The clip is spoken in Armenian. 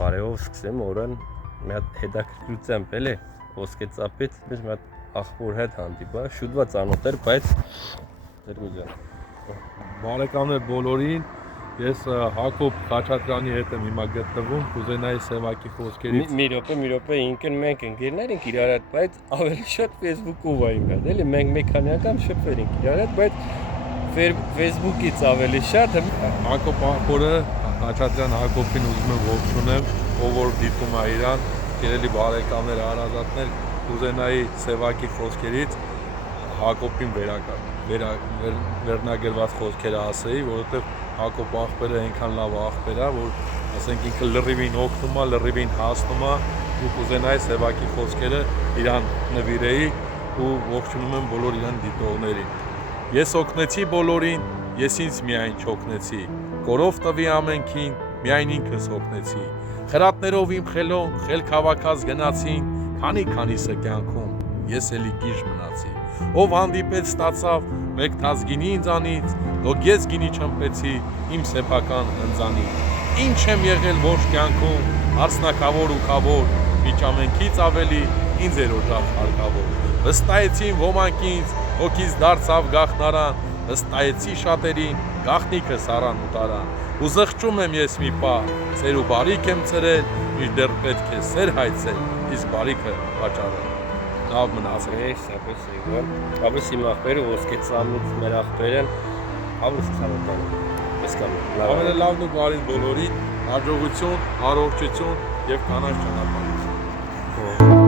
Բարևով սկսեմ օրն մի հատ հետաքրքրությամբ էլի ոսկե ծափից մի հատ ախպոր հետ հանդիպա, շուտվա ծանոթ էր, բայց դերմիջան։ Բարեկամներ բոլորին, ես Հակոբ Խաչատրյանի հետ եմ հիմա գտնվում, կուզենայի Սևակի խոսքերից։ Մի րոպե, ինքն մենք ընկերներ ենք իրար հետ, բայց ավելի շատ Facebook-ով այն հետ, էլի մենք մի քանի անգամ շփվել ենք իրար հետ, բայց Facebook-ից ավելի շատ Հակոբ ախպորը Խաչատրյան Հակոբին ուզում եմ ողջունեմ, ով որ դիտում է իրան, գերելի բարեկամներ, հարազատներ, կուզենայի Սևակի խոսքերից Հակոբին վերնագրված խոսքերը ասեի, որովհետև Հակոբ ախպերը այնքան լավ ախպեր է, որ ասենք ինքը լրիվին օգնում է, լրիվին հասնում է, ու կուզենայի Սևակի խոսքերը իրան նվիրեի ու ողջունում եմ բոլոր իրան դիտողներին։ Ես օգնեցի բոլորին, ես ինձ միայն չօգնեցի, կորով տվի ամենքին, միայն ինքս օգնեցի։ Խրատներով իմ խելոն, խելք հավաքած գնացին, քանիսը կյանքում, ես էլի գիժ մնացի։ Ով հանդիպեց ստացավ, մեկ թաց գինի ինձանից, դոք ես գինի չմպեցի իմ սեփական հնձանից։ Ինչ եմ եղել ոչ կյանքում, հարցնակավոր ու քավոր, միջ ամենքից ավելի ինձ էր օժախ հարկավոր։ Վստահեցին ոմանք ինձ, հոգիս դարձավ գաղտնարան, վստահեցի շատերին, գաղտնիքս առան ու տարան։ Ու զղջում եմ ես մի պահ, սեր ու բարիք եմ ծրել, մինչդեռ պետք է սեր հայցել, իսկ բարիքը վաճառել։ Լավ մնացեք, սապես եղավ, ապրես իմ ախպերը ոսկե ծամից մեր ախպերն ապրես ծանոթան, ամենալավն ու բարին բոլորին, հաջողություն, առողջություն և կանաչ ճանապարհ։